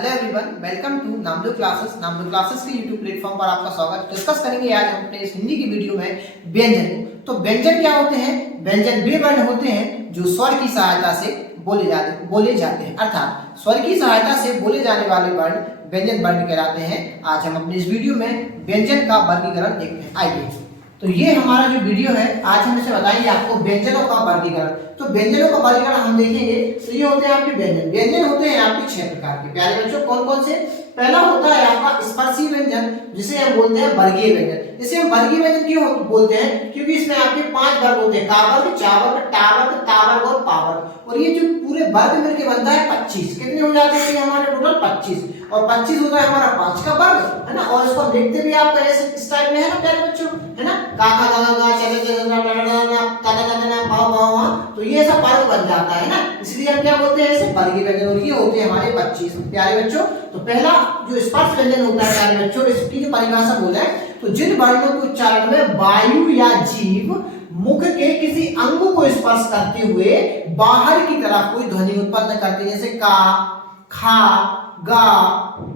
Hello everyone, welcome to Namdo classes. Namdo classes के YouTube platform पर आपका स्वागत। डिस्कस करेंगे आज हम अपने इस हिंदी की वीडियो में व्यंजन को। तो व्यंजन क्या होते हैं? व्यंजन वे वर्ण होते हैं जो स्वर की सहायता से बोले जाते हैं, अर्थात स्वर की सहायता से बोले जाने वाले वर्ण व्यंजन वर्ण कहलाते हैं। आज हम अपने इस वीडियो में व्यंजन का वर्गीकरण देखते हैं। आइए, तो ये हमारा जो वीडियो है, आज हम इसे बताएंगे आपको व्यंजनों का वर्गीकरण। तो व्यंजनों का वर्गीकरण हम देखेंगे। तो ये होते हैं आपके व्यंजन। व्यंजन होते हैं आपके 6 प्रकार के। प्यारे बच्चों, कौन कौन से? पहला होता है आपका स्पर्शी व्यंजन, जिसे हम बोलते हैं वर्गीय व्यंजन। इसे हम वर्गीय व्यंजन क्यों बोलते हैं? क्योंकि इसमें आपके 5 वर्ग होते हैं: का वर्ग, चा वर्ग, टा वर्ग, ता वर्ग और पा वर्ग। और ये जो पूरे वर्ग मिलकर बनता है 25। कितने हो जाते हैं हमारे? टोटल 25। और 25 होता है हमारा 5 का वर्ग, है ना। और इसको लिखते भी आप ऐसे इस टाइप में, है ना प्यारे बच्चों, है ना। का गा गा गा चले चले ना ना ना ना ता ता ता ना पाओ पाओ। तो ये सब वर्ग बन जाता है ना, इसलिए हम क्या बोलते हैं? इसे वर्गीय व्यंजन। और ये होते हैं हमारे 25। प्यारे बच्चों, तो पहला जो स्पर्श व्यंजन होता है प्यारे बच्चों, इसकी जो परिभाषा बोले तो जिन वर्णों के उच्चारण में वायु या जीव मुख के किसी अंग को स्पर्श करते हुए बाहर की तरफ कोई ध्वनि उत्पन्न करते हैं, जैसे का, खा, गा।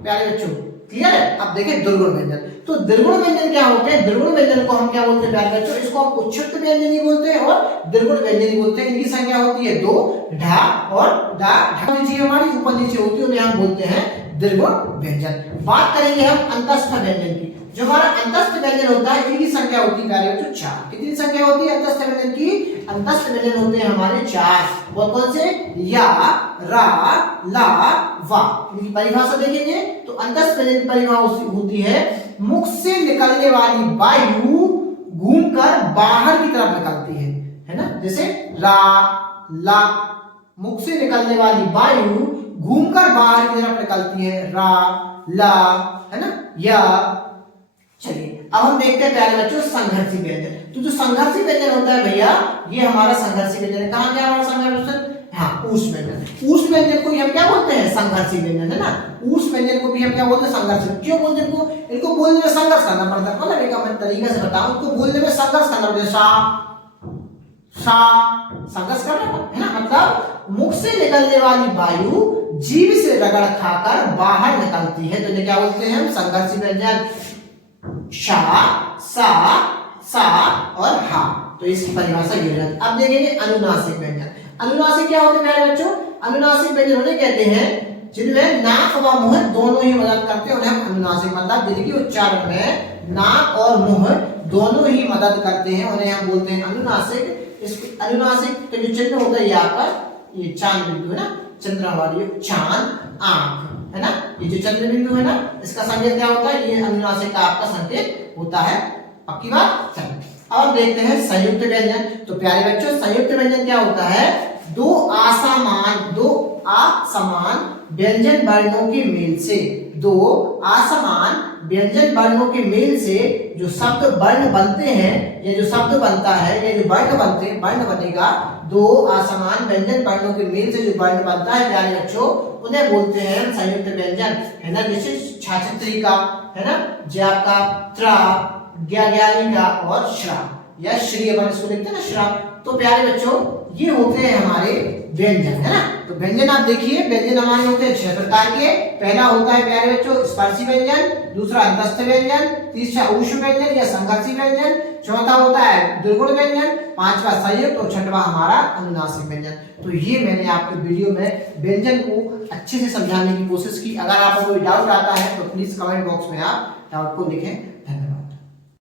प्यारे बच्चों, क्लियर है? अब देखिए दुर्गुण व्यंजन। तो दुर्गुण व्यंजन क्या होते हैं? दुर्गुण व्यंजन को हम क्या बोलते हैं प्यारे बच्चों? इसको हम उच्छिष्ट व्यंजन ही बोलते हैं और दुर्गुण व्यंजन ही बोलते हैं। इनकी संख्या होती है 2, ढा और डा। ढा नीचे हमारी ऊपर नीचे होती है, उन्हें हम बोलते हैं दुर्गुण व्यंजन। बात करेंगे हम अंतस्थ व्यंजन की। जो हमारा अंतस्थ व्यंजन होता है, इनकी संख्या होती है प्यारे बच्चों 4। कितनी संख्या होती है अंतस्थ व्यंजन की? अंतस्थ व्यंजन होते हैं हमारे 4। वो कौन से? या, रा, ला, वा। इनकी परिभाषा देखेंगे तो अंतस्थ व्यंजन की परिभाषा होती है: मुख से निकलने वाली वायु घूमकर बाहर की तरफ निकलती है ना। जैसे रा, ला, मुख से निकलने वाली वायु घूमकर बाहर की तरफ निकलती है। रा, ला, है ना, या। चलिए, अब हम देखते हैं प्यारे बच्चों संघर्षी व्यंजन। तो जो संघर्षी व्यंजन होता है भैया, ये हमारा संघर्षी व्यंजन है। कहां गया हमारा संघर्षी? हाँ, ऊष्म व्यंजन। ऊष्म व्यंजन को हम क्या बोलते हैं? संघर्षी व्यंजन, है ना। ऊष्म व्यंजन को भी हम क्या बोलते हैं? संघर्ष। क्यों बोलते हैं इनको? इनको बोलने में संघर्ष करना पड़ता है। मतलब एक मैं तरीके से बताऊं, इनको बोलने में संघर्ष करना पड़ता है। सा संघर्ष करना है ना। मतलब मुख से निकलने वाली वायु जीभ से रगड़ खाकर बाहर निकलती है, तो ये क्या बोलते हैं हम? संघर्षी व्यंजन। शा, सा, सा और हा। तो इसकी परिभाषा ये है। अब देखेंगे अनुनासिक व्यंजन। अनुनासिक क्या होते हैं प्यारे बच्चों? अनुनासिक व्यंजन उन्हें कहते हैं जिनमें नाक व मुंह दोनों ही मदद करते हैं, उन्हें हम अनुनासिक, मतलब जिनके उच्चारण में नाक और मुंह दोनों ही मदद करते हैं, उन्हें हम बोलते हैं अनुनासिक। इसके अनुनासिक का जो चिन्ह होता है, ये आपका ये चांद बिंदु है ना, चंद्रमा वाली चांद आंख, है ना। ये जो चंद्र बिंदु है ना, इसका संकेत क्या होता है? ये अनुनासिक का आपका संकेत होता है। पक्की बात? चलिए, अब देखते हैं संयुक्त व्यंजन। तो प्यारे बच्चों, संयुक्त व्यंजन क्या होता है? दो असमान व्यंजन वर्णों के मेल से, दो असमान व्यंजन वर्णों के मेल से जो शब्द वर्ण बनते हैं, ये जो शब्द बनता है, ये जो वर्ण बनते हैं, वर्ण बनेगा। दो असमान व्यंजन वर्णों के मेल से जो वर्ण बनता है प्यारे बच्चों, उन्हें बोलते हैं संयुक्त व्यंजन, है ना। जैसे छाछत्री का, है ना, ज्या का, त्रा, ज्ञानी का और श्रा या श्री, अपन इसको लिखते हैं ना, श्रा। तो प्यारे बच्चों, ये होते हैं हमारे व्यंजन, है ना। तो व्यंजन आप देखिए, व्यंजन हमारे होते हैं 6 प्रकार के। पहला होता है प्यारे बच्चों स्पर्शी व्यंजन, दूसरा अंतस्थ व्यंजन, तीसरा ऊष्म व्यंजन या संघर्षी व्यंजन, चौथा होता है दुर्गुण व्यंजन, पांचवा संयुक्त और छठवां हमारा अनुनासिक व्यंजन। तो ये मैंने आपके वीडियो में व्यंजन को अच्छे से समझाने की कोशिश की। अगर आपको कोई डाउट आता है तो प्लीज कमेंट बॉक्स में आप डाउट को लिखें। धन्यवाद।